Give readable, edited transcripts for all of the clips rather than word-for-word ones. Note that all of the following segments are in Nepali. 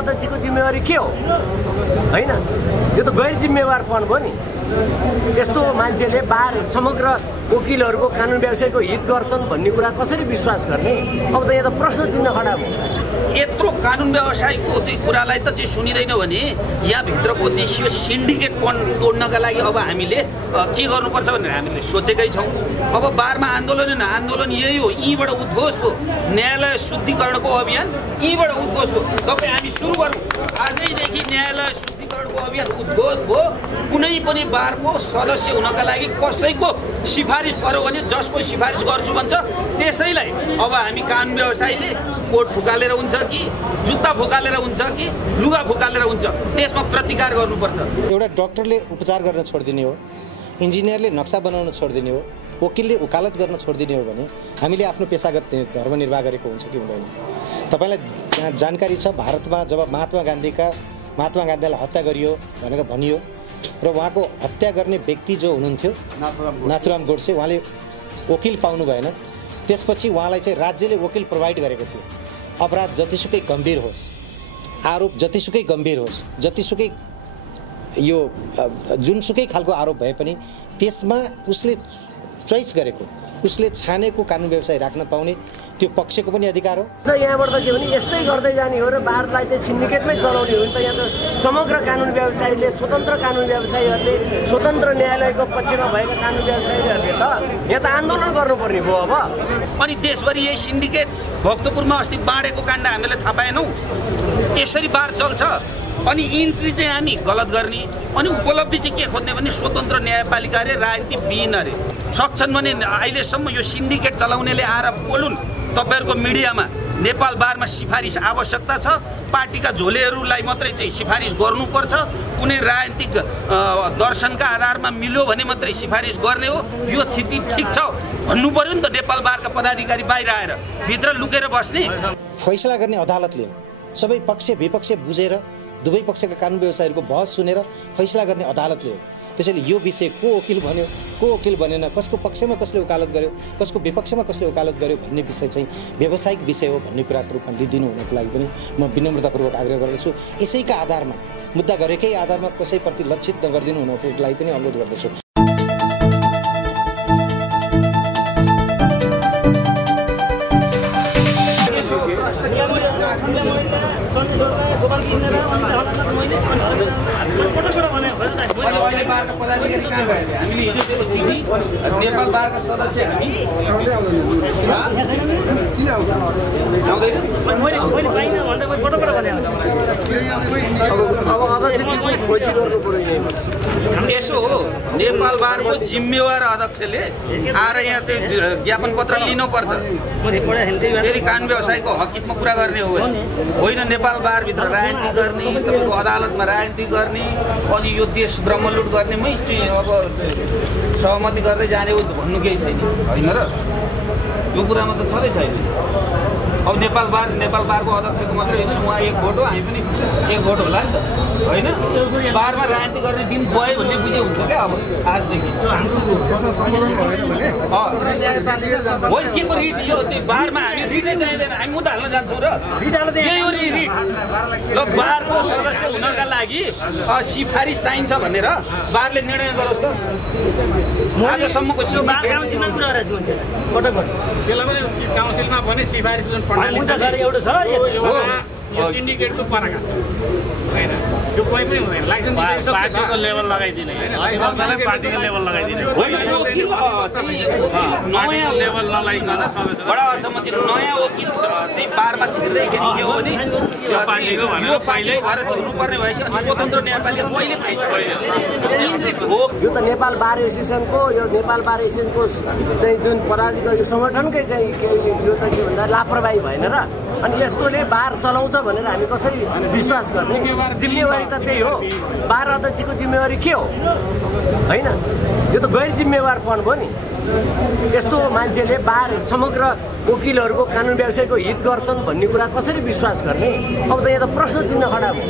अध्यक्षको जिम्मेवारी के हो हैन? यो त गैर जिम्मेवारपन भयो नि। यस्तो मान्छेले बार समग्र वकिलहरूको कानुन व्यवसायको हित गर्छन् भन्ने कुरा कसरी विश्वास गर्ने? अब त यहाँ त प्रश्न चिन्ह खडा भयो। यत्रो कानुन व्यवसायको चाहिँ कुरालाई त चाहिँ सुनिँदैन भने यहाँभित्रको चाहिँ यो सिन्डिकेट तोड्नका लागि अब हामीले के गर्नुपर्छ भनेर हामीले सोचेकै छौँ। अब बारमा आन्दोलन यही हो, यहीँबाट उद्घोष भयो न्यायालय शुद्धिकरणको अभियान, यहीँबाट उद्घोष भयो। तपाईँ हामी सुरु गरौँ आजैदेखि न्यायालय शुद्धिकरणको अभियान उद्घोष भयो। कुनै पनि बारको सदस्य हुनका लागि कसैको सिफारिस पर्यो भने जसको सिफारिस गर्छु भन्छ त्यसैलाई अब हामी कानुन व्यवसायीले कोट फुकालेर हुन्छ कि जुत्ता फुकालेर हुन्छ कि लुगा फुकालेर हुन्छ, त्यसमा प्रतिकार गर्नुपर्छ। एउटा डाक्टरले उपचार गर्न छोडिदिने हो, इन्जिनियरले नक्सा बनाउन छोडिदिने हो, वकिलले वकालत गर्न छोडिदिने हो भने हामीले आफ्नो पेशागत धर्म निर्वाह गरेको हुन्छ कि हुँदैन? तपाईँलाई जानकारी छ, भारतमा जब महात्मा गान्धीलाई हत्या गरियो भनेर भनियो र उहाँको हत्या गर्ने व्यक्ति जो हुनुहुन्थ्यो नाथुराम गोडसे, उहाँले वकिल पाउनु भएन। त्यसपछि उहाँलाई चाहिँ राज्यले वकिल प्रोभाइड गरेको थियो। अपराध जतिसुकै गम्भीर होस्, आरोप जतिसुकै गम्भीर होस्, जतिसुकै यो जुनसुकै खालको आरोप भए पनि त्यसमा उसले चोइस गरेको, उसले छानेको कानुन व्यवसाय राख्न पाउने त्यो पक्षको पनि अधिकार हो। यहाँबाट त के भने यस्तै गर्दै जाने हो र बारलाई चाहिँ सिन्डिकेटमै चलाउने हो नि त। यहाँ त समग्र कानुन व्यवसायीले, स्वतन्त्र कानुन व्यवसायीहरूले, स्वतन्त्र न्यायालयको पक्षमा भएका कानुन व्यवसायीहरूले त यहाँ त आन्दोलन गर्नुपर्ने भयो। अब अनि देशभरि यही सिन्डिकेट भक्तपुरमा अस्ति बाँडेको काण्ड हामीले थाहा पाएनौँ। यसरी बार चल्छ। अनि इन्ट्री चाहिँ हामी गलत गर्ने, अनि उपलब्धि चाहिँ के खोज्ने भने स्वतन्त्र न्यायपालिका अरे राजनीतिविहीन अरे सक्छन् भने अहिलेसम्म यो सिन्डिकेट चलाउनेले आएर बोलुन् तपाईँहरूको मिडियामा। नेपाल बारमा सिफारिस आवश्यकता छ, पार्टीका झोलेहरूलाई मात्रै चाहिँ सिफारिस गर्नुपर्छ, कुनै राजनीतिक दर्शनका आधारमा मिल्यो भने मात्रै सिफारिस गर्ने हो, यो स्थिति ठिक छ भन्नु पर्यो नि त। नेपाल बारका पदाधिकारी बाहिर आएर भित्र लुकेर बस्ने फैसला गर्ने अदालतले सबै पक्ष विपक्ष बुझेर दुवै पक्षका कानुन व्यवसायीहरूको बहस सुनेर फैसला गर्ने अदालतले हो। त्यसैले यो विषय को वकिल भन्यो, को वकिल बनेन, कसको पक्षमा कसले वकालत गर्यो, कसको विपक्षमा कसले वकालत गर्यो भन्ने विषय चाहिँ व्यावसायिक विषय हो भन्ने कुराको रूपमा लिदिनु हुनको लागि पनि म विनम्रतापूर्वक आग्रह गर्दछु। यसैका आधारमा, मुद्दा गरेकै आधारमा कसैप्रति लक्षित नगरिदिनु हुनको लागि पनि अनुरोध गर्दछु। नेपाल बारका सदस्य हामी यसो हो, नेपाल बारको जिम्मेवार अध्यक्षले आएर यहाँ चाहिँ ज्ञापन पत्र लिनुपर्छ। यदि कानुन व्यवसायको हकितमा कुरा गर्ने हो होइन नेपाल बारभित्र राजनीति गर्ने, तपाईँको अदालतमा राजनीति गर्ने, अनि यो देश ब्रह्मलुट गर्नेमै अब सहमति गर्दै जाने हो भन्नु केही छैन होइन र? यो कुरामा त छँदै छैन। अब नेपाल बारको अध्यक्षको मात्रै होइन, उहाँ एक भोट हो, हामी पनि एक भोट होला नि त होइन? बारमा राजनीति गर्ने दिन गयो भन्ने बुझे हुन्छ क्या अब आजदेखि। होइन के को रिट, यो चाहिँ बारमा हामी रिटै चाहिँदैन, हामी मुद्दा हाल्न जान्छौँ र यही हो रिट। ल बारको सदस्य हुनका लागि सिफारिस चाहिन्छ भनेर बारले निर्णय गरोस् त। आजसम्मको काउन्सिलमा भने सिफारिस सिन्डिकेटको पराकाष्ठ होइन, यो कोही पनि हुँदैन। लाइसेन्स पार्टीको लेभल लगाइदिने होइन, पार्टीको लेभल लगाइदिने नयाँ लेभल नलाइकन सदस्य बडा अचम्म चाहिँ नयाँ वकिल चाहिँ बारमा छिर्दैखेरि के हो भने पार्टीको भनेर पहिले भएर छिर्नुपर्ने भएपछि स्वतन्त्र न्यायपालिका कहिले पाइन्छ? यो त नेपाल बार एसोसिएसनको, यो नेपाल बार एसोसिएसनको चाहिँ जुन पदाधिकारी सङ्गठनकै चाहिँ यो त के भन्दा लापरवाही भएन र? अनि यस्तोले बार चलाउँछ भनेर हामी कसरी विश्वास गर्ने? जिम्मेवारी त त्यही हो। बार अध्यक्षको जिम्मेवारी के हो हैन? यो त गैर जिम्मेवारपन भयो नि। यस्तो मान्छेले बार समग्र वकिलहरूको कानुन व्यवसायको हित गर्छन् भन्ने कुरा कसरी विश्वास गर्ने? अब त यहाँ त प्रश्न चिन्ह खडा भयो।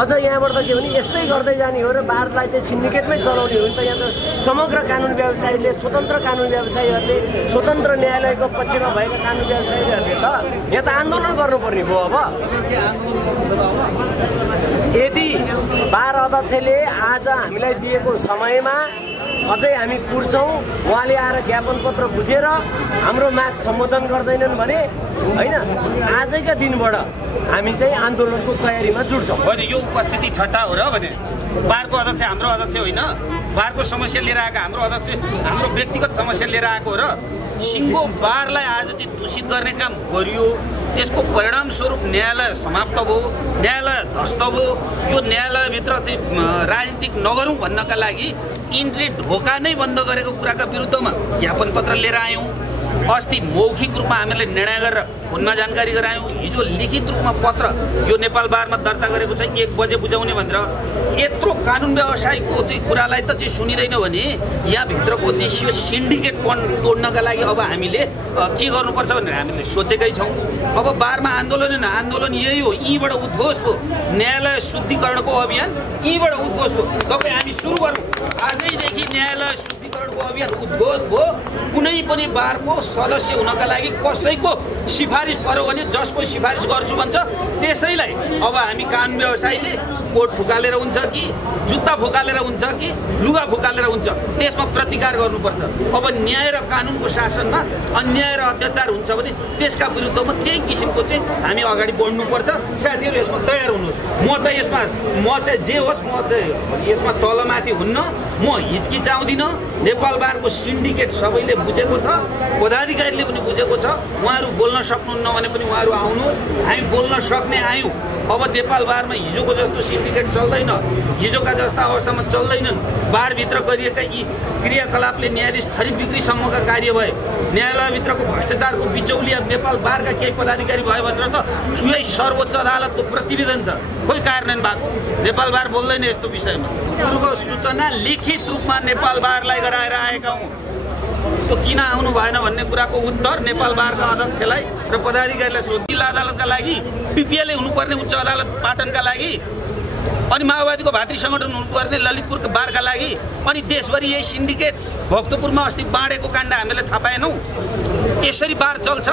अझ यहाँबाट त के भने यस्तै गर्दै जाने हो र बारलाई चाहिँ सिन्डिकेटमै चलाउने हो नि त। यहाँ त समग्र कानुन व्यवसायीले, स्वतन्त्र कानुन व्यवसायीहरूले, स्वतन्त्र न्यायालयको पक्षमा भएका कानुन व्यवसायीहरूले त यहाँ त आन्दोलन गर्नुपर्ने भयो। अब बार अध्यक्षले आज हामीलाई दिएको समयमा अझै हामी कुर्छौँ, उहाँले आएर ज्ञापन पत्र बुझेर हाम्रो माग सम्बोधन गर्दैनन् भने होइन आजैका दिनबाट हामी चाहिँ आन्दोलनको तयारीमा जुट्छौँ। होइन यो उपस्थिति ठट्टा हो र भने बारको अध्यक्ष हाम्रो अध्यक्ष होइन, बारको समस्या लिएर आएको हाम्रो अध्यक्ष हाम्रो व्यक्तिगत समस्या लिएर आएको हो र सिङ्गो बारलाई आज चाहिँ दूषित गर्ने काम गरियो। त्यसको परिणामस्वरूप न्यायालय समाप्त भयो, न्यायालय ध्वस्त भयो। यो न्यायालयभित्र चाहिँ राजनीतिक नगरौँ भन्नका लागि इन्ट्री ढोका नै बन्द गरेको कुराका विरुद्धमा ज्ञापन पत्र लिएर आयौँ। अस्ति मौखिक रूपमा हामीले निर्णय गरेर फोनमा जानकारी गरायौँ। हिजो लिखित रूपमा पत्र यो नेपाल बारमा दर्ता गरेको चाहिँ 1 बजे बुझाउने भनेर यत्रो कानुन व्यवसायको चाहिँ कुरालाई त चाहिँ सुनिँदैन भने यहाँभित्रको चाहिँ यो सिन्डिकेट तोड्नका लागि अब हामीले के गर्नुपर्छ भनेर हामीले सोचेकै छौँ। अब बारमा आन्दोलन यही हो, यहीँबाट उद्घोष भयो न्यायालय शुद्धिकरणको अभियान, यहीँबाट उद्घोष भयो। तपाईँ हामी सुरु गरौँ आजैदेखि न्यायालय शुद्धिकरणको अभियान उद्घोष भयो। कुनै पनि बारको सदस्य हुनका लागि कसैको सिफारिस पर्यो भने जसको सिफारिस गर्छु भन्छ त्यसैलाई अब हामी कानुन व्यवसायीले कोट फुकालेर हुन्छ कि जुत्ता फुकालेर हुन्छ कि लुगा फुकालेर हुन्छ त्यसमा प्रतिकार गर्नुपर्छ। अब न्याय र कानुनको शासनमा अन्याय र अत्याचार हुन्छ भने त्यसका विरुद्धमा त्यही किसिमको चाहिँ हामी अगाडि बढ्नुपर्छ। साथीहरू यसमा तयार हुनुहोस्। म चाहिँ जे होस् म चाहिँ यसमा तलमाथि हुन्न, म हिचकिचाउँदिनँ। नेपाल बारको सिन्डिकेट सबैले बुझेको छ, पदाधिकारीले पनि बुझेको छ। उहाँहरू बोल्न सक्नुहुन्न भने पनि उहाँहरू आउनुहोस्, हामी बोल्न सक्ने आयौँ। अब नेपाल बारमा हिजोको जस्तो सिन्डिकेट चल्दैन, हिजोका जस्ता अवस्थामा चल्दैनन्। बारभित्र गरिएका यी क्रियाकलापले न्यायाधीश खरिद बिक्रीसम्मका कार्य भए, न्यायालयभित्रको भ्रष्टाचारको बिचौलिया नेपाल बारका केही पदाधिकारी भयो भनेर त यही सर्वोच्च अदालतको प्रतिवेदन छ, कोही कार्यान्वयन भएको नेपाल बार बोल्दैन यस्तो विषयमा। पूर्व सूचना लिखित रूपमा नेपाल बारलाई गराएर आएका हौँ। त्यो किन आउनु भएन भन्ने कुराको उत्तर नेपाल बारका अध्यक्षलाई र पदाधिकारीलाई सोध। जिल्ला अदालतका लागि पिपिएलए हुनुपर्ने उच्च अदालत पाटनका लागि, अनि माओवादीको भातृ सङ्गठन हुनुपर्ने ललितपुरको बारका लागि, अनि देशभरि यही सिन्डिकेट भक्तपुरमा अस्ति बाँडेको काण्ड हामीले थाहा पाएनौँ। यसरी बार चल्छ।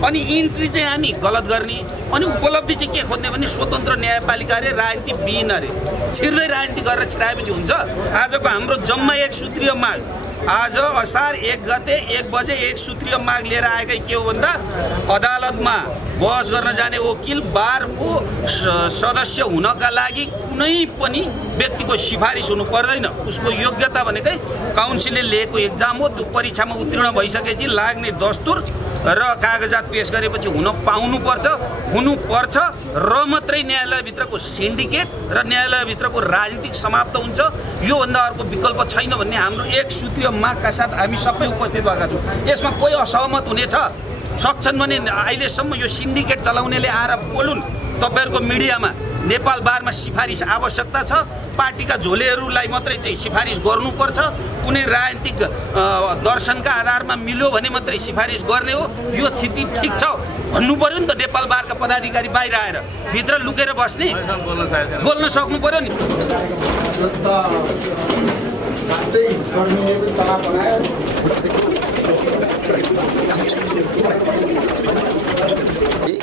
अनि इन्ट्री चाहिँ हामी गलत गर्ने, अनि उपलब्धि चाहिँ के खोज्ने भने स्वतन्त्र न्यायपालिका अरे राजनीति बिन अरे छिर्दै राजनीति गरेर छिराएपछि हुन्छ। आजको हाम्रो जम्मा एक सूत्रीय माग, आज असार 1 गते 1 बजे एक सूत्रीय माग लिएर आएकै के हो भन्दा अदालतमा बहस गर्न जाने वकिल बारको सदस्य हुनका लागि कुनै पनि व्यक्तिको सिफारिस हुनु पर्दैन। उसको योग्यता भनेकै काउन्सिलले लिएको एक्जाम हो, त्यो परीक्षामा उत्तीर्ण भइसकेपछि लाग्ने दस्तुर र कागजात पेश गरेपछि पाउनुपर्छ र मात्रै न्यायालयभित्रको सिन्डिकेट र न्यायालयभित्रको राजनीतिक समाप्त हुन्छ। योभन्दा अर्को विकल्प छैन भन्ने हाम्रो एक सूत्रीय मागका साथ हामी सबै उपस्थित भएका छौँ। यसमा कोही असहमत हुनेछ सक्छन् भने अहिलेसम्म यो सिन्डिकेट चलाउनेले आएर बोलुन् तपाईँहरूको मिडियामा। नेपाल बारमा सिफारिस आवश्यकता छ, पार्टीका झोलेहरूलाई मात्रै चाहिँ सिफारिस गर्नुपर्छ, कुनै राजनीतिक दर्शनका आधारमा मिल्यो भने मात्रै सिफारिस गर्ने हो। यो स्थिति ठिक छ भन्नु पर्यो नि त। नेपाल बारका पदाधिकारी बाहिर आएर भित्र लुकेर बस्ने बोल्न सक्नु पर्यो नि।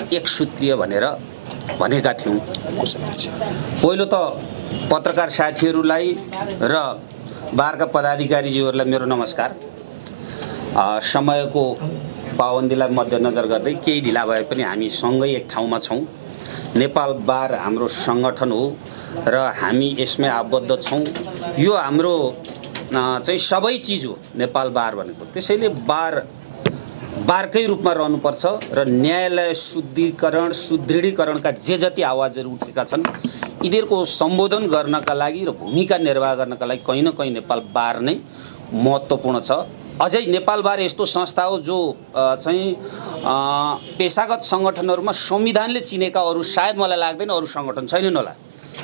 एक सूत्रीय भनेर भनेका थियौँ। पहिलो त पत्रकार साथीहरूलाई र बारका पदाधिकारीज्यूहरूलाई मेरो नमस्कार। समयको पाबन्दीलाई मध्यनजर गर्दै केही ढिला भए पनि हामी सँगै एक ठाउँमा छौँ। नेपाल बार हाम्रो सङ्गठन हो र हामी यसमै आबद्ध छौँ। यो हाम्रो चाहिँ सबै चिज हो नेपाल बार भनेको। त्यसैले बारकै रूपमा रहनुपर्छ र न्यायालय सुदृढीकरणका जे जति आवाजहरू उठेका छन् यिनीहरूको सम्बोधन गर्नका लागि र भूमिका निर्वाह गर्नका लागि कहीँ न कहीँ नेपाल बार नै महत्त्वपूर्ण छ। अझै नेपाल बार यस्तो संस्था हो जो चाहिँ पेसागत सङ्गठनहरूमा संविधानले चिनेका अरू सायद मलाई लाग्दैन अरू सङ्गठन छैनन् होला।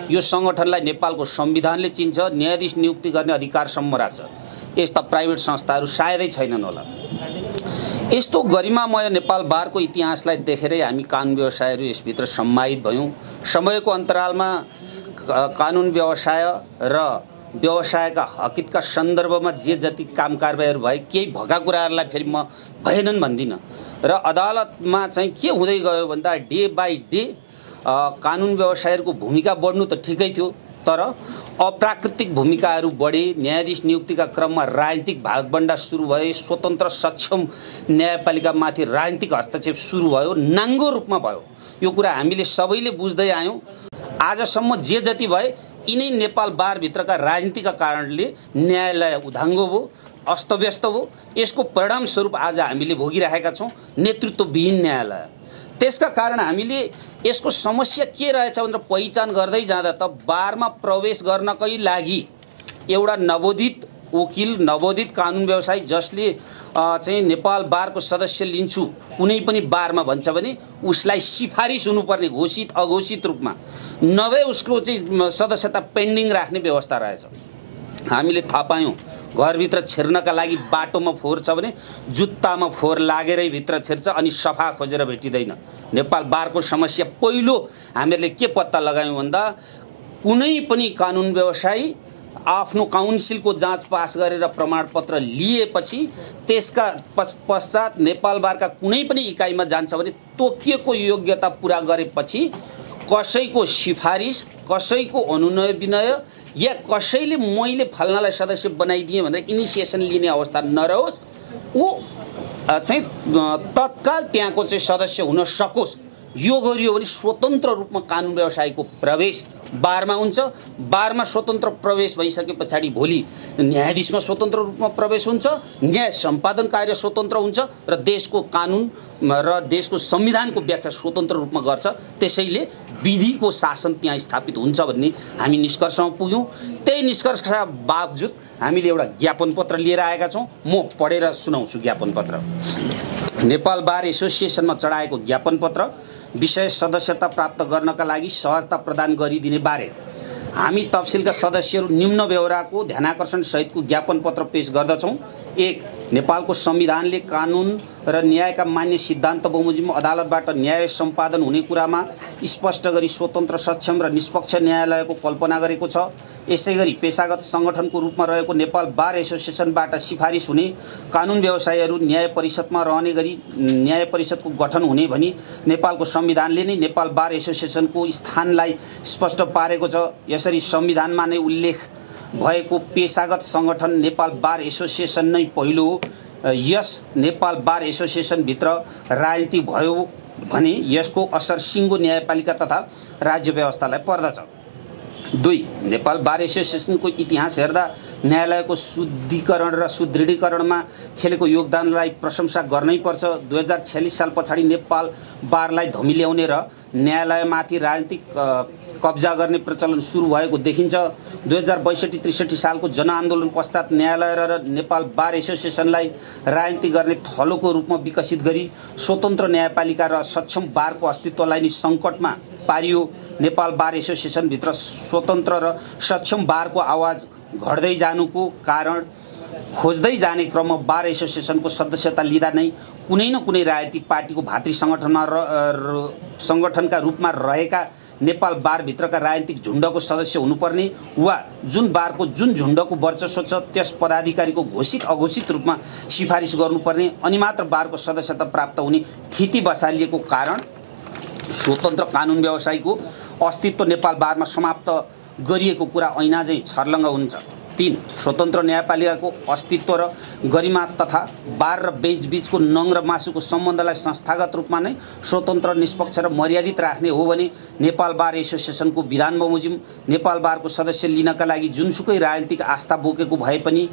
यो सङ्गठनलाई नेपालको संविधानले चिन्छ, न्यायाधीश नियुक्ति गर्ने अधिकारसम्म राख्छ। यस्ता प्राइभेट संस्थाहरू सायदै छैनन् होला। यस्तो गरिमामय नेपाल बारको इतिहासलाई देखेरै हामी कानुन व्यवसायहरू यसभित्र सम्मानित भयौँ। समयको अन्तरालमा कानुन व्यवसाय र व्यवसायका हकितका सन्दर्भमा जे जति काम कारबाहीहरू भए केही भएका कुराहरूलाई फेरि म भएनन् भन्दिनँ। र अदालतमा चाहिँ के हुँदै गयो भन्दा डे बाई डे कानुन व्यवसायहरूको भूमिका बढ्नु त ठिकै थियो, तर अप्राकृतिक भूमिकाहरू बढे, न्यायाधीश नियुक्तिका क्रममा राजनीतिक भागबण्डा सुरु भए, स्वतन्त्र सक्षम न्यायपालिकामाथि राजनीतिक हस्तक्षेप सुरु भयो, नाङ्गो रूपमा भयो। यो कुरा हामीले सबैले बुझ्दै आयौँ। आजसम्म जे जति भए यिनै नेपाल बारभित्रका राजनीतिका कारणले न्यायालय उधाङ्गो भयो, अस्तव्यस्त भयो। यसको परिणामस्वरूप आज हामीले भोगिरहेका छौँ नेतृत्वविहीन न्यायालय। त्यसका कारण हामीले यसको समस्या के रहेछ भनेर पहिचान गर्दै जाँदा त बारमा प्रवेश गर्नकै लागि एउटा नवोदित वकिल, नवोदित कानुन व्यवसायी जसले चाहिँ नेपाल बारको सदस्य लिन्छु कुनै पनि बारमा भन्छ भने उसलाई सिफारिस हुनुपर्ने घोषित अघोषित रूपमा, नभए उसको चाहिँ सदस्यता पेन्डिङ राख्ने व्यवस्था रहेछ। हामीले थाहा पायौँ घरभित्र छिर्नका लागि बाटोमा फोहोर छ भने जुत्तामा फोहोर लागेरै भित्र छिर्छ अनि सफा खोजेर भेटिँदैन। नेपाल बारको समस्या पहिलो हामीहरूले के पत्ता लगायौँ भन्दा कुनै पनि कानुन व्यवसायी आफ्नो काउन्सिलको जाँच पास गरेर प्रमाणपत्र लिएपछि त्यसका पश्चात नेपाल बारका कुनै पनि इकाइमा जान्छ भने तोकिएको योग्यता पुरा गरेपछि कसैको सिफारिस, कसैको अनुनय विनय या कसैले मैले फल्नालाई सदस्य बनाइदिएँ भनेर इनिसिएसन लिने अवस्था नरहोस्, ऊ चाहिँ तत्काल त्यहाँको चाहिँ सदस्य हुन सकोस्। यो गरियो भने स्वतन्त्र रूपमा कानुन व्यवसायको प्रवेश बारमा हुन्छ। बारमा स्वतन्त्र प्रवेश भइसके पछाडि भोलि न्यायाधीशमा स्वतन्त्र रूपमा प्रवेश हुन्छ, न्याय सम्पादन कार्य स्वतन्त्र हुन्छ र देशको कानुन र देशको संविधानको व्याख्या स्वतन्त्र रूपमा गर्छ। त्यसैले विधिको शासन त्यहाँ स्थापित हुन्छ भन्ने हामी निष्कर्षमा पुग्यौँ। त्यही निष्कर्षका बावजुद हामीले एउटा ज्ञापन पत्र लिएर आएका छौँ। म पढेर सुनाउँछु ज्ञापन पत्र। नेपाल बार एसोसिएसनमा चढाएको ज्ञापन पत्र विषय सदस्यता प्राप्त गर्नका लागि सहजता प्रदान गरिदिने बारे हामी तफसिलका सदस्यहरू निम्न बेहोराको ध्यानाकर्षण सहितको ज्ञापन पत्र पेश गर्दछौँ। 1. नेपालको संविधानले कानुन र न्यायका मान्य सिद्धान्त बमोजिम अदालतबाट न्याय सम्पादन हुने कुरामा स्पष्ट गरी स्वतन्त्र, सक्षम र निष्पक्ष न्यायालयको कल्पना गरेको छ। यसैगरी पेशागत सङ्गठनको रूपमा रहेको नेपाल बार एसोसिएसनबाट सिफारिस हुने कानुन व्यवसायीहरू न्याय परिषदमा रहने गरी न्याय परिषदको गठन हुने भनी नेपालको संविधानले नै नेपाल बार एसोसिएसनको स्थानलाई स्पष्ट पारेको छ। यसरी संविधानमा नै उल्लेख भएको पेशागत सङ्गठन नेपाल बार एसोसिएसन नै पहिलो हो। यस नेपाल बार एसोसिएसनभित्र राजनीति भयो भने यसको असर सिङ्गो न्यायपालिका तथा राज्य व्यवस्थालाई पर्दछ। 2. नेपाल बार एसोसिएसनको इतिहास हेर्दा न्यायालयको शुद्धिकरण र सुदृढीकरणमा खेलेको योगदानलाई प्रशंसा गर्नै पर्छ। 2046 साल पछाडि नेपाल बारलाई धमिल्याउने र न्यायालयमाथि राजनीतिक कब्जा गर्ने प्रचलन सुरु भएको देखिन्छ। 2062-63 सालको जनआन्दोलन पश्चात न्यायालय र नेपाल बार एसोसिएसनलाई राजनीति गर्ने थलोको रूपमा विकसित गरी स्वतन्त्र न्यायपालिका र सक्षम बारको अस्तित्वलाई नै सङ्कटमा पारियो। नेपाल बार एसोसिएसनभित्र स्वतन्त्र र सक्षम बारको आवाज घट्दै जानुको कारण खोज्दै जाने क्रममा बार एसोसिएसनको सदस्यता लिँदा नै कुनै न कुनै राजनीतिक पार्टीको भातृ सङ्गठनका रूपमा रहेका नेपाल बारभित्रका राजनीतिक झुण्डको सदस्य हुनुपर्ने वा जुन बारको जुन झुण्डको वर्चस्व छ त्यस पदाधिकारीको घोषित अघोषित रूपमा सिफारिस गर्नुपर्ने अनि मात्र बारको सदस्यता प्राप्त हुने थिति बसालिएको कारण स्वतन्त्र कानुन व्यवसायीको अस्तित्व नेपाल बारमा समाप्त गरिएको कुरा ऐनाझै छर्लङ्ग हुन्छ। 3. स्वतन्त्र न्यायपालिकाको अस्तित्व र गरिमा तथा बार र बेन्च बीचको नङ र मासुको सम्बन्धलाई संस्थागत रूपमा नै स्वतन्त्र, निष्पक्ष र मर्यादित राख्ने हो भने नेपाल बार एसोसिएसनको विधान बमोजिम नेपाल बारको सदस्य लिनका लागि जुनसुकै राजनीतिक आस्था बोकेको भए पनि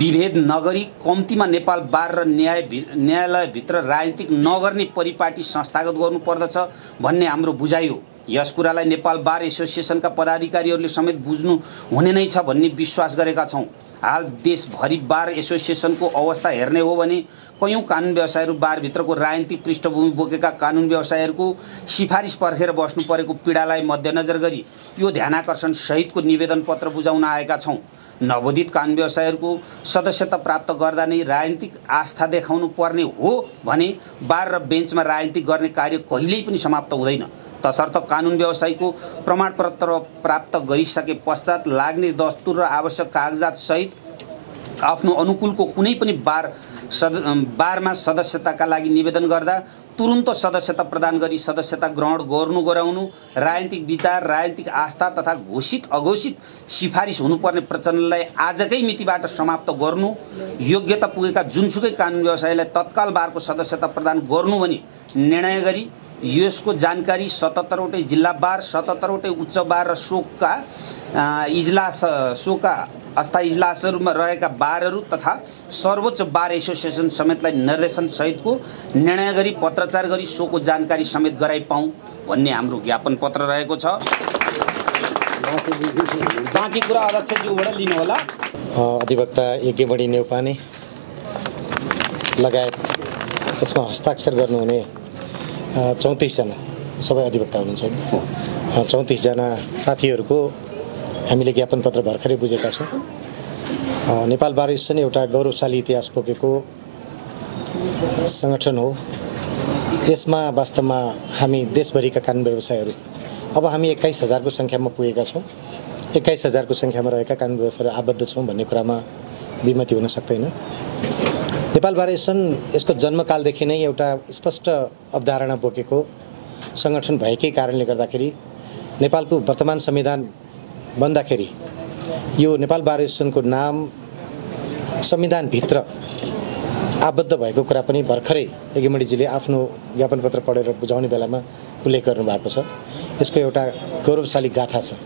विभेद नगरी कम्तीमा नेपाल बार र न्यायालयभित्र राजनीतिक नगर्ने परिपाटी संस्थागत गर्नुपर्दछ भन्ने हाम्रो बुझाइ हो। यस कुरालाई नेपाल बार एसोसिएसनका पदाधिकारीहरूले समेत बुझ्नु हुने नै छ भन्ने विश्वास गरेका छौँ। हाल देशभरि बार एसोसिएसनको अवस्था हेर्ने हो भने कयौँ कानुन व्यवसायीहरू बारभित्रको राजनीतिक पृष्ठभूमि बोकेका कानुन व्यवसायीहरूको सिफारिस पर्खेर बस्नु परेको पीडालाई मध्यनजर गरी यो ध्यानाकर्षण सहितको निवेदन पत्र बुझाउन आएका छौँ। नवोदित कानुन व्यवसायीहरूको सदस्यता प्राप्त गर्दा नै राजनीतिक आस्था देखाउनु पर्ने हो भने बार र बेन्चमा राजनीति गर्ने कार्य कहिल्यै पनि समाप्त हुँदैन। तसर्थ कानुन व्यवसायीको प्रमाणपत्र प्राप्त गरिसके पश्चात लाग्ने दस्तुर र आवश्यक कागजात सहित आफ्नो अनुकूलको कुनै पनि बारमा सदस्यताका लागि निवेदन गर्दा तुरुन्त सदस्यता प्रदान गरी सदस्यता ग्रहण गराउनु, राजनीतिक विचार, राजनीतिक आस्था तथा घोषित अघोषित सिफारिस हुनुपर्ने प्रचलनलाई आजकै मितिबाट समाप्त गर्नु, योग्यता पुगेका जुनसुकै कानुन व्यवसायीलाई तत्काल बारको सदस्यता प्रदान गर्नु भनी निर्णय गरी यसको जानकारी 77वटै जिल्ला बार, 77वटै उच्च बार र सोका अस्थायी इजलासहरूमा रहेका बारहरू तथा सर्वोच्च बार एसोसिएसन समेतलाई निर्देशन सहितको निर्णय गरी पत्रचार गरी सोको जानकारी समेत गराइ पाऊँ भन्ने हाम्रो ज्ञापन पत्र रहेको छ। बाँकी कुरा अध्यक्षज्यूबाट लिनु होला। अधिवक्ता एकेमणि नेउपाने लगायत यसमा हस्ताक्षर गर्नुहुने 34 जना सबै अधिवक्ता हुनुहुन्छ। 34 जना साथीहरूको हामीले ज्ञापन पत्र भर्खरै बुझेका छौँ। नेपाल बार एसोसिएसन एउटा गौरवशाली इतिहास बोकेको सङ्गठन हो। यसमा वास्तवमा हामी देशभरिका कानुन व्यवसायहरू अब हामी 21,000 को सङ्ख्यामा पुगेका छौँ। 21,000 को सङ्ख्यामा रहेका कानुन व्यवसायहरू आबद्ध छौँ भन्ने कुरामा विमति हुन सक्दैन। नेपाल बार एसोसिएसन यसको जन्मकालदेखि नै एउटा स्पष्ट अवधारणा बोकेको सङ्गठन भएकै कारणले गर्दाखेरि नेपालको वर्तमान संविधान बन्दाखेरि यो नेपाल बार एसोसिएसनको नाम संविधानभित्र आबद्ध भएको कुरा पनि भर्खरै एकेमणिजीले आफ्नो ज्ञापन पत्र पढेर बुझाउने बेलामा उल्लेख गर्नुभएको छ। यसको एउटा गौरवशाली गाथा छ।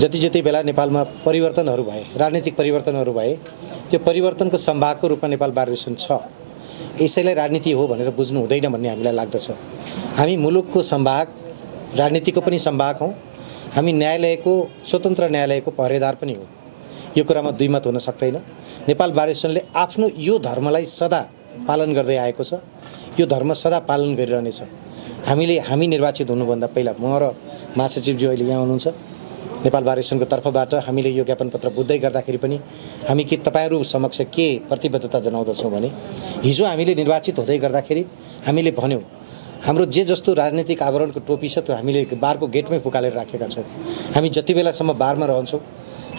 जति बेला नेपालमा परिवर्तनहरू भए, राजनीतिक परिवर्तनहरू भए, त्यो परिवर्तनको सम्भागको रूपमा नेपाल बार एसोसिएसन छ। यसैलाई राजनीति हो भनेर बुझ्नु हुँदैन भन्ने हामीलाई लाग्दछ। हामी मुलुकको सम्भाग, राजनीतिको पनि सम्भाग हौँ। हामी न्यायालयको, स्वतन्त्र न्यायालयको पहरेदार पनि हो। यो कुरामा दुई मत हुन सक्दैन। नेपाल बार एसोसिएसनले आफ्नो यो धर्मलाई सदा पालन गर्दै आएको छ। यो धर्म सदा पालन गरिरहनेछ। हामी निर्वाचित हुनुभन्दा पहिला म र महासचिवज्यू अहिले यहाँ हुनुहुन्छ, नेपाल बार एसोसिएसनको तर्फबाट हामीले यो ज्ञापन पत्र बुझ्दै गर्दाखेरि पनि हामी के तपाईहरू समक्ष के प्रतिबद्धता जनाउँदछौँ भने हिजो हामीले निर्वाचित हुँदै गर्दाखेरि हामीले भन्यौँ हाम्रो जे जस्तो राजनीतिक आवरणको टोपी छ त्यो हामीले बारको गेटमै फुकालेर राखेका छौँ। हामी जति बेलासम्म बारमा रहन्छौँ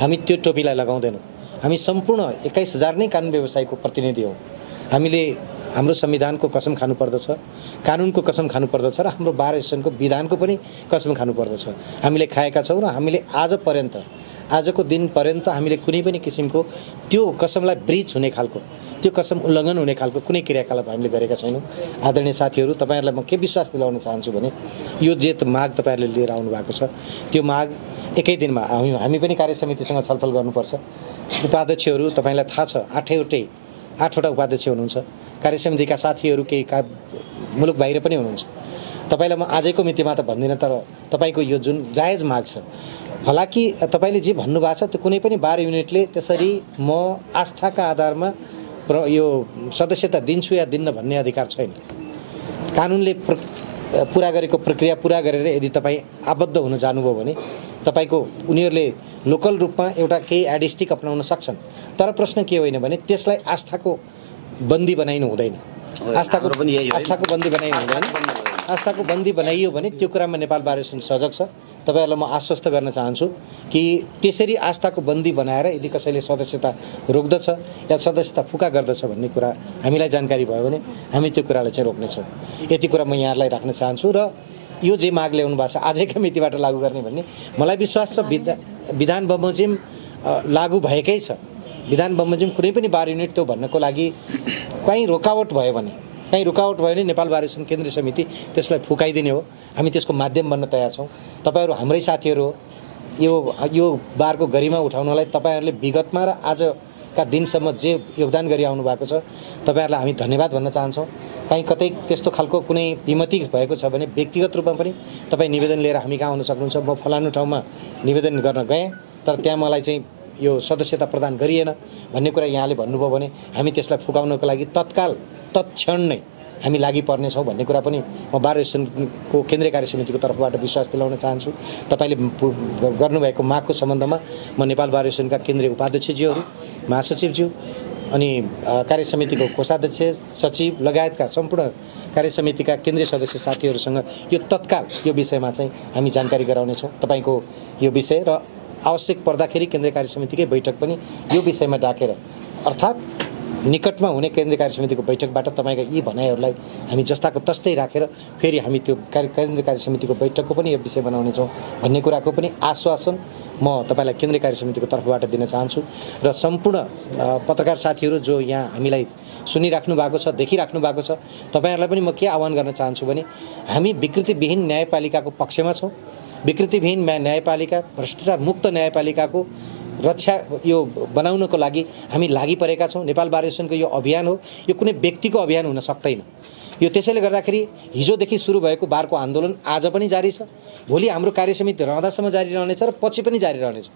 हामी त्यो टोपीलाई लगाउँदैनौँ। हामी सम्पूर्ण 21,000 नै कानुन व्यवसायीको प्रतिनिधि हौँ। हामीले हाम्रो संविधानको कसम खानुपर्दछ, कानुनको कसम खानुपर्दछ र हाम्रो बार एसोसिएसनको विधानको पनि कसम खानुपर्दछ। हामीले खाएका छौँ र हामीले आजको दिन पर्यन्त हामीले कुनै पनि किसिमको त्यो कसमलाई ब्रिच हुने खालको, त्यो कसम उल्लङ्घन हुने खालको कुनै क्रियाकलाप हामीले गरेका छैनौँ। आदरणीय साथीहरू, तपाईँहरूलाई म के विश्वास दिलाउन चाहन्छु भने यो जे माग तपाईँहरूले लिएर आउनु भएको छ त्यो माग एकै दिनमा हामी पनि कार्य समितिसँग छलफल गर्नुपर्छ। उपाध्यक्षहरू तपाईँलाई थाहा छ 8वटा उपाध्यक्ष हुनुहुन्छ। कार्य समितिका साथीहरू केही मुलुक बाहिर पनि हुनुहुन्छ। तपाईँलाई म आजैको मितिमा त भन्दिनँ, तर तपाईँको यो जुन जायज माग छ, हालाकि तपाईँले जे भन्नुभएको छ त्यो कुनै पनि बार युनिटले त्यसरी म आस्थाका आधारमा यो सदस्यता दिन्छु या दिन्न भन्ने अधिकार छैन। कानुनले पुरा गरेको प्रक्रिया पुरा गरेर यदि तपाईँ आबद्ध हुन जानुभयो भने तपाईँको उनीहरूले लोकल रूपमा एउटा केही एडिस्टिक अपनाउन सक्छन्। तर प्रश्न के होइन भने त्यसलाई आस्थाको बन्दी बनाइनु हुँदैन। आस्थाको बन्दी बनाइयो भने त्यो कुरामा नेपाल बार एसोसिएसन सजग छ। तपाईँहरूलाई म आश्वस्त गर्न चाहन्छु कि त्यसरी आस्थाको बन्दी बनाएर यदि कसैले सदस्यता रोक्दछ या सदस्यता फुका गर्दछ भन्ने कुरा हामीलाई जानकारी भयो भने हामी त्यो कुरालाई चाहिँ रोक्नेछौँ। यति कुरा म यहाँहरूलाई राख्न चाहन्छु र यो जे माग ल्याउनु भएको छ आजैका मितिबाट लागू गर्ने भन्ने मलाई विश्वास छ। विधान बमोजिम लागू भएकै छ। विधान बमोजिम कुनै पनि बार युनिट त्यो भन्नको लागि कहीँ रुकावट भयो भने नेपाल बार एसोसिएसन केन्द्रीय समिति त्यसलाई फुकाइदिने हो। हामी त्यसको माध्यम बन्न तयार छौँ। तपाईँहरू हाम्रै साथीहरू हो। यो बारको गरिमा उठाउनलाई तपाईँहरूले विगतमा र आजका दिनसम्म जे योगदान गरि आउनु भएको छ तपाईँहरूलाई हामी धन्यवाद भन्न चाहन्छौँ। कहीँ कतै त्यस्तो खालको कुनै विमति भएको छ भने व्यक्तिगत रूपमा पनि तपाईँ निवेदन लिएर हामी कहाँ आउन सक्नुहुन्छ। म फलानु ठाउँमा निवेदन गर्न गएँ तर त्यहाँ मलाई चाहिँ यो सदस्यता प्रदान गरिएन भन्ने कुरा यहाँले भन्नुभयो भने हामी त्यसलाई फुकाउनको लागि तत्क्षण नै हामी लागि पर्नेछौँ भन्ने कुरा पनि म बार एसोसिएसनको केन्द्रीय कार्य समितिको तर्फबाट विश्वास दिलाउन चाहन्छु। तपाईँले गर्नुभएको मागको सम्बन्धमा म नेपाल बार एसोसिएसनका केन्द्रीय उपाध्यक्षज्यूहरू, महासचिवज्यू अनि कार्य समितिको कोषाध्यक्ष, सचिव लगायतका सम्पूर्ण कार्य समितिका केन्द्रीय सदस्य साथीहरूसँग यो तत्काल यो विषयमा चाहिँ हामी जानकारी गराउनेछौँ। तपाईँको यो विषय र आवश्यक पर्दाखेरि केन्द्रीय कार्य समितिकै बैठक पनि यो विषयमा डाकेर अर्थात् निकटमा हुने केन्द्रीय कार्य समितिको बैठकबाट तपाईँका यी भनाइहरूलाई हामी जस्ताको तस्तै राखेर फेरि हामी त्यो केन्द्रीय कार्य समितिको बैठकको पनि यो विषय बनाउनेछौँ भन्ने कुराको पनि आश्वासन म तपाईँलाई केन्द्रीय कार्य समितिको तर्फबाट दिन चाहन्छु। र सम्पूर्ण पत्रकार साथीहरू जो यहाँ हामीलाई सुनिराख्नु भएको छ, देखिराख्नु भएको छ, तपाईँहरूलाई पनि म के आह्वान गर्न चाहन्छु भने हामी विकृतिविहीन न्यायपालिकाको पक्षमा छौँ। विकृतिविहीन न्यायपालिका, भ्रष्टाचार मुक्त न्यायपालिकाको रक्षा यो बनाउनको लागि हामी लागि परेका छौँ। नेपाल बार एसोसिएसनको यो अभियान हो, यो कुनै व्यक्तिको अभियान हुन सक्दैन। यो त्यसैले गर्दाखेरि हिजोदेखि सुरु भएको बारको आन्दोलन आज पनि जारी छ, भोलि हाम्रो कार्यसमिति रहँदासम्म जारी रहनेछ र पछि पनि जारी रहनेछ।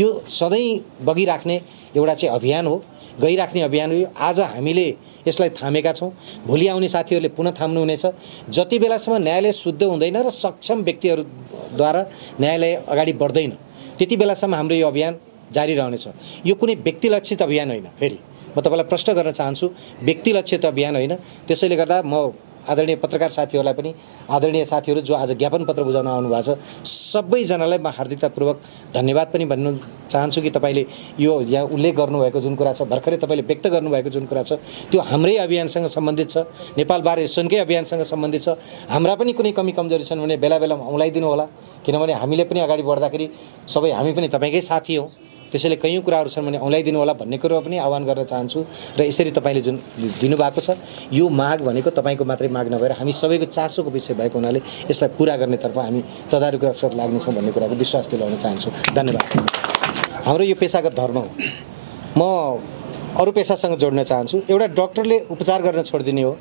यो सधैँ बगिराख्ने एउटा चाहिँ अभियान हो, गइराख्ने अभियान हो। आज हामीले यसलाई थामेका छौँ, भोलि आउने साथीहरूले पुनः थाम्नुहुनेछ। जति बेलासम्म न्यायालय शुद्ध हुँदैन र सक्षम व्यक्तिहरूद्वारा न्यायालय अगाडि बढ्दैन त्यति बेलासम्म हाम्रो यो अभियान जारी रहनेछ। यो कुनै व्यक्तिलक्षित अभियान होइन। फेरि म तपाईँलाई प्रश्न गर्न चाहन्छु, व्यक्तिलक्षित अभियान होइन। त्यसैले गर्दा म आदरणीय पत्रकार साथीहरूलाई पनि, आदरणीय साथीहरू जो आज ज्ञापन पत्र बुझाउन आउनुभएको छ, सबैजनालाई म हार्दिकतापूर्वक धन्यवाद पनि भन्नु चाहन्छु कि तपाईँले यो यहाँ उल्लेख गर्नुभएको जुन कुरा छ, भर्खरै तपाईँले व्यक्त गर्नुभएको जुन कुरा छ, त्यो हाम्रै अभियानसँग सम्बन्धित छ, नेपाल बार एसोसिएसनकै अभियानसँग सम्बन्धित छ। हाम्रा पनि कुनै कमी कमजोरी छन् भने बेला बेलामा औँलाइदिनु होला, किनभने हामीले पनि अगाडि बढ्दाखेरि सबै हामी पनि तपाईँकै साथी हौँ। त्यसैले कयौँ कुराहरू छन् भने औँलाइदिनु होला भन्ने कुरो पनि आह्वान गर्न चाहन्छु। र यसरी तपाईँले जुन दिनुभएको छ, यो माग भनेको तपाईँको मात्रै माग नभएर हामी सबैको चासोको विषय भएको हुनाले यसलाई पुरा गर्नेतर्फ हामी तदारुकसर लाग्नेछौँ भन्ने कुराको विश्वास दिलाउन चाहन्छु। धन्यवाद। हाम्रो यो पेसागत धर्म हो। म अरू पेसासँग जोड्न चाहन्छु। एउटा डक्टरले उपचार गर्न छोडिदिने हो,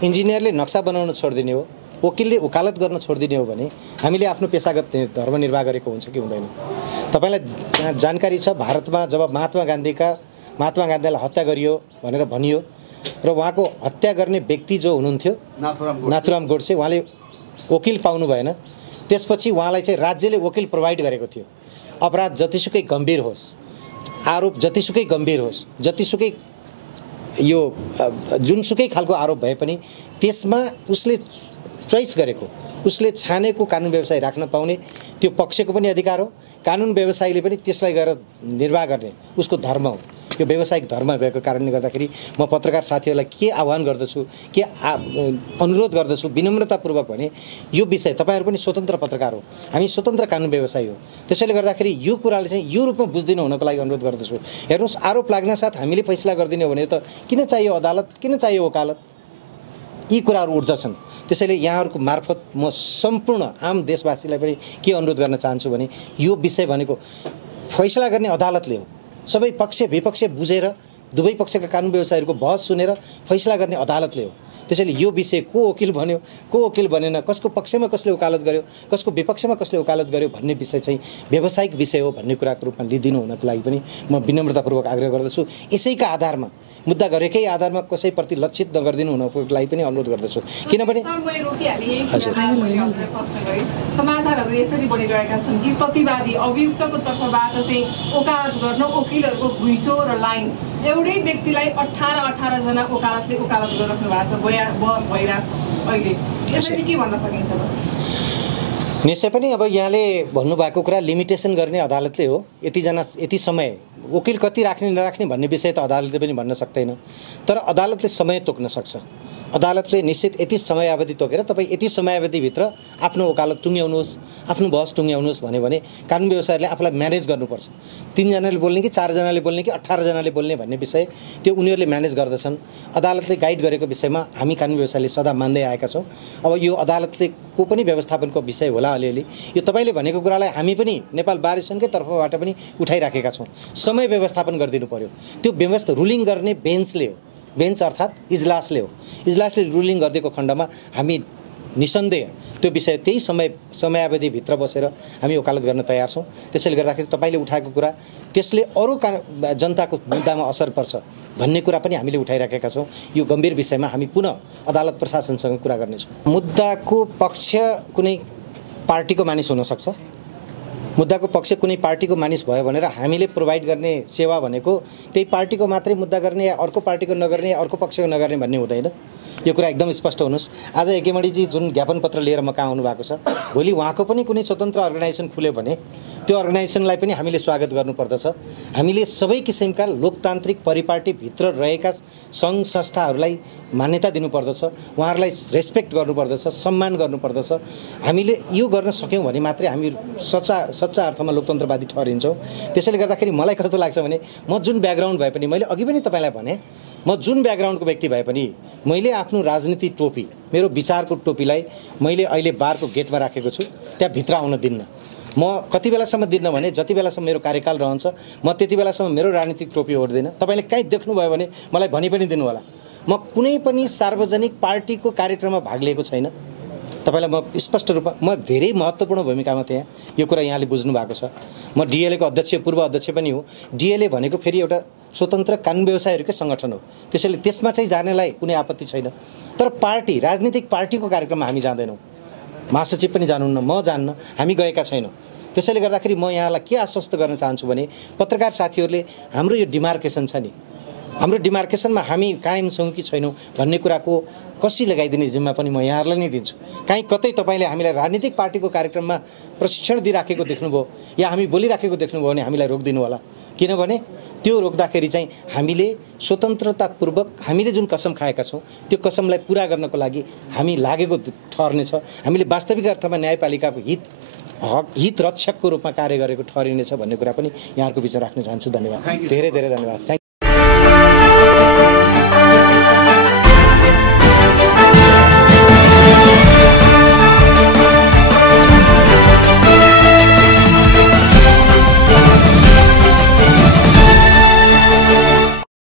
इन्जिनियरले नक्सा बनाउन छोडिदिने हो, वकिलले वकालत गर्न छोडिदिने हो भने हामीले आफ्नो पेसागत धर्म निर्वाह गरेको हुन्छ कि हुँदैन? तपाईँलाई जानकारी छ, भारतमा जब महात्मा गान्धीलाई हत्या गरियो भनेर भनियो र उहाँको हत्या गर्ने व्यक्ति जो हुनुहुन्थ्यो नाथुराम गोडसे, उहाँले वकिल पाउनु भएन। त्यसपछि उहाँलाई चाहिँ राज्यले वकिल प्रोभाइड गरेको थियो। अपराध जतिसुकै गम्भीर होस्, आरोप जतिसुकै गम्भीर होस्, जतिसुकै यो जुनसुकै खालको आरोप भए पनि त्यसमा उसले चोइस गरेको, उसले छानेको कानुन व्यवसाय राख्न पाउने त्यो पक्षको पनि अधिकार हो। कानुन व्यवसायीले पनि त्यसलाई गएर निर्वाह गर्ने उसको धर्म हो। यो व्यावसायिक धर्म भएको कारणले गर्दाखेरि म पत्रकार साथीहरूलाई के आह्वान गर्दछु, के अनुरोध गर्दछु विनम्रतापूर्वक भने यो विषय, तपाईँहरू पनि स्वतन्त्र पत्रकार हो, हामी स्वतन्त्र कानुन व्यवसायी हो। त्यसैले गर्दाखेरि यो कुराले चाहिँ यो रूपमा बुझ्दिनु हुनको लागि अनुरोध गर्दछु। हेर्नुहोस्, आरोप लाग्न साथ हामीले फैसला गरिदिने हो भने त किन चाहियो अदालत, किन चाहियो वकालत? यी कुराहरू उठ्दछन्। त्यसैले यहाँहरूको मार्फत म सम्पूर्ण आम देशवासीलाई पनि के अनुरोध गर्न चाहन्छु भने यो विषय भनेको फैसला गर्ने अदालतले हो। सबै पक्ष विपक्ष बुझेर दुवै पक्षका कानुन व्यवसायीहरूको बहस सुनेर फैसला गर्ने अदालतले हो। त्यसैले यो विषय को वकिल भन्यो, को वकिल बनेन, कसको पक्षमा कसले वकालत गर्यो, कसको विपक्षमा कसले वकालत गर्यो भन्ने विषय चाहिँ व्यावसायिक विषय हो भन्ने कुराको रूपमा लिदिनु हुनको लागि पनि म विनम्रतापूर्वक आग्रह गर्दछु। यसैका आधारमा, मुद्दा गरेकै आधारमा कसैप्रति लक्षित नगरिदिनु हुनको लागि पनि अनुरोध गर्दछु। किनभने समाचारहरू यसरी बढिरहेका छन् कि प्रतिवादी अभियुक्तको तर्फबाट चाहिँ वकालत गर्न वकिलहरूको घुइँचो र लाइन, एउटै व्यक्तिलाई 18 जना वकालतले वकालत गरिराख्नु भएको छ, बहस भइरहेछ अहिले। यसरी के भन्न सकिन्छ? निश्चय पनि अब यहाँले भन्नुभएको कुरा लिमिटेसन गर्ने अदालतले हो। यति समय वकिल कति राख्ने नराख्ने भन्ने विषय त अदालतले पनि भन्न सक्दैन, तर अदालतले समय तोक्न सक्छ। अदालतले निश्चित यति समयावधि तोकेर तपाईँ यति समयावधिभित्र आफ्नो वकालत टुङ्ग्याउनुहोस्, आफ्नो बहस टुङ्ग्याउनुहोस् भन्यो भने कानुन व्यवसायीले आफूलाई म्यानेज गर्नुपर्छ। 3 जनाले बोल्ने कि 4 जनाले बोल्ने कि 18 जनाले बोल्ने भन्ने विषय त्यो उनीहरूले म्यानेज गर्दछन्। अदालतले गाइड गरेको विषयमा हामी कानुन व्यवसायीले सदा मान्दै आएका छौँ। अब यो अदालतले को पनि व्यवस्थापनको विषय होला अलिअलि। यो तपाईँले भनेको कुरालाई हामी पनि नेपाल बार एसोसिएसनकै तर्फबाट पनि उठाइराखेका छौँ। समय व्यवस्थापन गरिदिनु पर्यो। त्यो व्यवस्था रुलिङ गर्ने बेन्चले हो, बेन्च अर्थात् इजलासले हो। इजलासले रुलिङ गरिदिएको खण्डमा हामी निसन्देह त्यो विषय त्यही समयावधिभित्र बसेर हामी वकालत गर्न तयार छौँ। त्यसैले गर्दाखेरि तपाईँले उठाएको कुरा त्यसले अरू जनताको मुद्दामा असर पर्छ भन्ने कुरा पनि हामीले उठाइराखेका छौँ। यो गम्भीर विषयमा हामी पुनः अदालत प्रशासनसँग कुरा गर्नेछौँ। मुद्दाको पक्ष कुनै पार्टीको मानिस हुनसक्छ, मुद्दाको पक्ष कुनै पार्टीको मानिस भयो भनेर हामीले प्रोभाइड गर्ने सेवा भनेको त्यही पार्टीको मात्रै मुद्दा गर्ने या अर्को पार्टीको नगर्ने या अर्को पक्षको नगर्ने भन्ने हुँदैन। यो कुरा एकदम स्पष्ट हुनुहोस्। आज एकेमणिजी जुन ज्ञापन पत्र लिएर म कहाँ आउनुभएको छ, भोलि उहाँको पनि कुनै स्वतन्त्र अर्गनाइजेसन खुल्यो भने त्यो अर्गनाइजेसनलाई पनि हामीले स्वागत गर्नुपर्दछ। हामीले सबै किसिमका लोकतान्त्रिक परिपाटीभित्र रहेका सङ्घ संस्थाहरूलाई मान्यता दिनुपर्दछ, उहाँहरूलाई रेस्पेक्ट गर्नुपर्दछ, सम्मान गर्नुपर्दछ। हामीले यो गर्न सक्यौँ भने मात्रै हामी सच्चा अर्थमा लोकतन्त्रवादी ठहरिन्छौँ। त्यसैले गर्दाखेरि मलाई कस्तो लाग्छ भने म जुन ब्याकग्राउन्ड भए पनि, मैले अघि पनि तपाईँलाई भने, म जुन ब्याकग्राउन्डको व्यक्ति भए पनि मैले आफ्नो राजनीति टोपी, मेरो विचारको टोपीलाई मैले अहिले बारको गेटमा राखेको छु, त्यहाँ भित्र आउन दिन्न। म कति बेलासम्म दिन्न भने जति बेलासम्म मेरो कार्यकाल रहन्छ म त्यति बेलासम्म मेरो राजनीतिक टोपी ओढ्दिनँ। तपाईँले कहीँ देख्नुभयो भने मलाई भनि पनि दिनु होला। म कुनै पनि सार्वजनिक पार्टीको कार्यक्रममा भाग लिएको छैन। तपाईँलाई म स्पष्ट रूपमा, म धेरै महत्त्वपूर्ण भूमिकामा थिएँ, यो कुरा यहाँले बुझ्नु भएको छ। म डिएलएको अध्यक्ष, पूर्व अध्यक्ष पनि हो। डिएलए भनेको फेरि एउटा स्वतन्त्र कानुन व्यवसायहरूकै सङ्गठन हो, त्यसैले त्यसमा चाहिँ जानेलाई कुनै आपत्ति छैन। तर पार्टी, राजनीतिक पार्टीको कार्यक्रममा हामी जाँदैनौँ। महासचिव पनि जानुहुन्न, म जान्न, हामी गएका छैनौँ। त्यसैले गर्दाखेरि म यहाँलाई के आश्वस्त गर्न चाहन्छु भने पत्रकार साथीहरूले हाम्रो यो डिमार्केसन छ नि, हाम्रो डिमार्केसनमा हामी कायम छौँ कि छैनौँ भन्ने कुराको कसी लगाइदिने जिम्मा पनि म यहाँहरूलाई नै दिन्छु। काहीँ कतै तपाईँले हामीलाई राजनीतिक पार्टीको कार्यक्रममा प्रशिक्षण दिइराखेको देख्नुभयो या हामी बोलिराखेको देख्नुभयो भने हामीलाई रोकिदिनु होला। किनभने त्यो रोक्दाखेरि चाहिँ हामीले स्वतन्त्रतापूर्वक हामीले जुन कसम खाएका छौँ त्यो कसमलाई पुरा गर्नको लागि हामी लागेको ठहर्नेछ। हामीले वास्तविक अर्थमा न्यायपालिकाको हित रक्षकको रूपमा कार्य गरेको ठहरिनेछ भन्ने कुरा पनि यहाँहरूको बिचमा राख्न चाहन्छु। धन्यवाद, धेरै धेरै धन्यवाद।